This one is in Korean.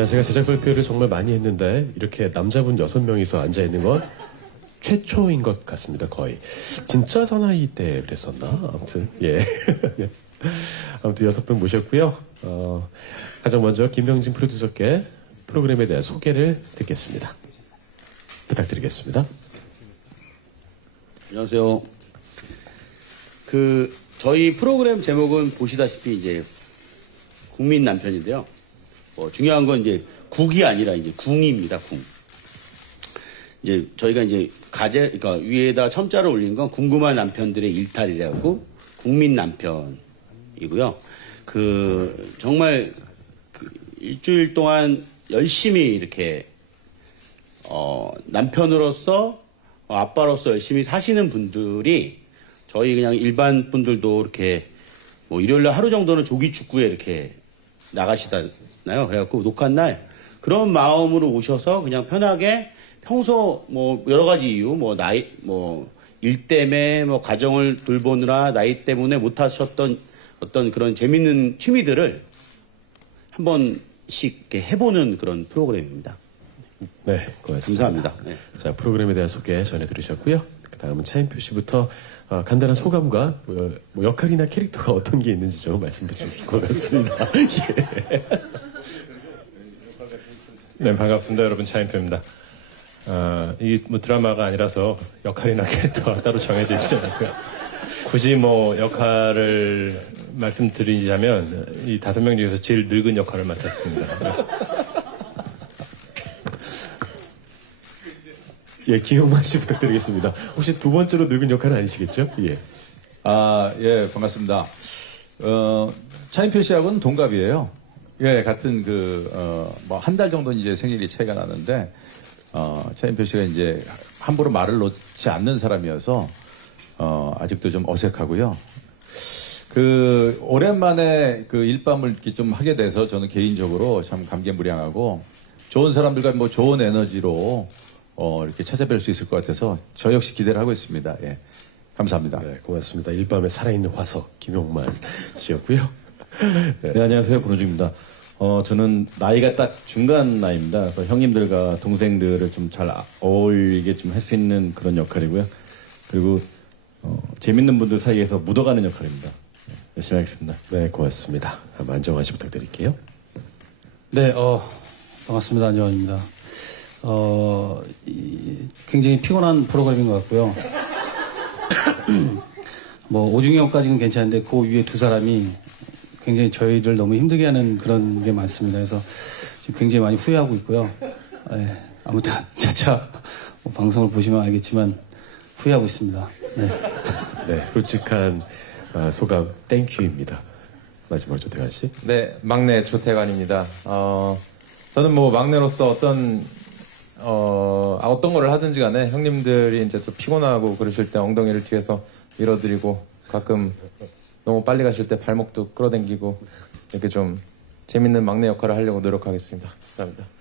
네, 제가 제작 발표를 정말 많이 했는데 이렇게 남자분 여섯 명이서 앉아 있는 건 최초인 것 같습니다. 거의 진짜 사나이 때 그랬었나? 아무튼 예. 네. 아무튼 여섯 분 모셨고요. 어, 가장 먼저 김명진 프로듀서께 프로그램에 대한 소개를 듣겠습니다. 부탁드리겠습니다. 안녕하세요. 그 저희 프로그램 제목은 보시다시피 이제 국민 남편인데요. 뭐 중요한 건 이제 국이 아니라 이제 궁입니다. 궁. 이제 저희가 이제 가제 그러니까 위에다 첨자를 올린 건 궁금한 남편들의 일탈이라고 국민 남편이고요. 그 정말 그 일주일 동안 열심히 이렇게 어 남편으로서 어, 아빠로서 열심히 사시는 분들이 저희 그냥 일반 분들도 이렇게 뭐 일요일 날 하루 정도는 조기 축구에 이렇게 나가시잖아요. 그래갖고 녹화한 날 그런 마음으로 오셔서 그냥 편하게 평소 뭐 여러 가지 이유 뭐 나이 뭐 일 때문에 뭐 가정을 돌보느라 나이 때문에 못 하셨던 어떤 그런 재밌는 취미들을 한 번씩 이렇게 해보는 그런 프로그램입니다. 네, 고맙습니다. 감사합니다. 네. 자, 프로그램에 대한 소개 전해 들으셨고요. 그 다음은 차인표 씨부터 어, 간단한 소감과 뭐, 뭐 역할이나 캐릭터가 어떤 게 있는지 좀 말씀해 주실 것 같습니다. 예. 네, 반갑습니다. 여러분, 차인표입니다. 어, 이게 뭐 드라마가 아니라서 역할이나 캐릭터가 따로 정해져 있지 않고요. 굳이 뭐 역할을 말씀드리자면 이 다섯 명 중에서 제일 늙은 역할을 맡았습니다. 예, 김용만 씨 부탁드리겠습니다. 혹시 두 번째로 늙은 역할은 아니시겠죠? 예. 아, 예, 반갑습니다. 어, 차인표 씨하고는 동갑이에요. 예, 같은 그, 어, 뭐, 한 달 정도 이제 생일이 차이가 나는데, 어, 차인표 씨가 이제 함부로 말을 놓지 않는 사람이어서, 어, 아직도 좀 어색하고요. 그, 오랜만에 그 일밤을 이렇게 좀 하게 돼서 저는 개인적으로 참 감개무량하고, 좋은 사람들과 뭐 좋은 에너지로, 어, 이렇게 찾아뵐 수 있을 것 같아서 저 역시 기대를 하고 있습니다. 예. 감사합니다. 네, 고맙습니다. 일밤에 살아있는 화석, 김용만 씨였고요. 네. 네, 안녕하세요. 권호중입니다. 어, 저는 나이가 딱 중간 나이입니다. 그래서 형님들과 동생들을 좀 잘 어울리게 좀 할 수 있는 그런 역할이고요. 그리고, 어, 재밌는 분들 사이에서 묻어가는 역할입니다. 네, 열심히 하겠습니다. 네, 고맙습니다. 한번 안정환 씨 부탁드릴게요. 네, 어, 반갑습니다. 안정환입니다. 어, 이, 굉장히 피곤한 프로그램인 것 같고요. 뭐, 오중영까지는 괜찮은데, 그 위에 두 사람이 굉장히 저희를 너무 힘들게 하는 그런 게 많습니다. 그래서 지금 굉장히 많이 후회하고 있고요. 예, 아무튼, 차차 뭐 방송을 보시면 알겠지만, 후회하고 있습니다. 네. 네, 솔직한 아, 소감 땡큐입니다. 마지막으로 조태관 씨. 네, 막내 조태관입니다. 어, 저는 뭐 막내로서 어떤 어, 아, 어떤 거를 하든지 간에 형님들이 이제 또 피곤하고 그러실 때 엉덩이를 뒤에서 밀어드리고 가끔 너무 빨리 가실 때 발목도 끌어당기고 이렇게 좀 재밌는 막내 역할을 하려고 노력하겠습니다. 감사합니다.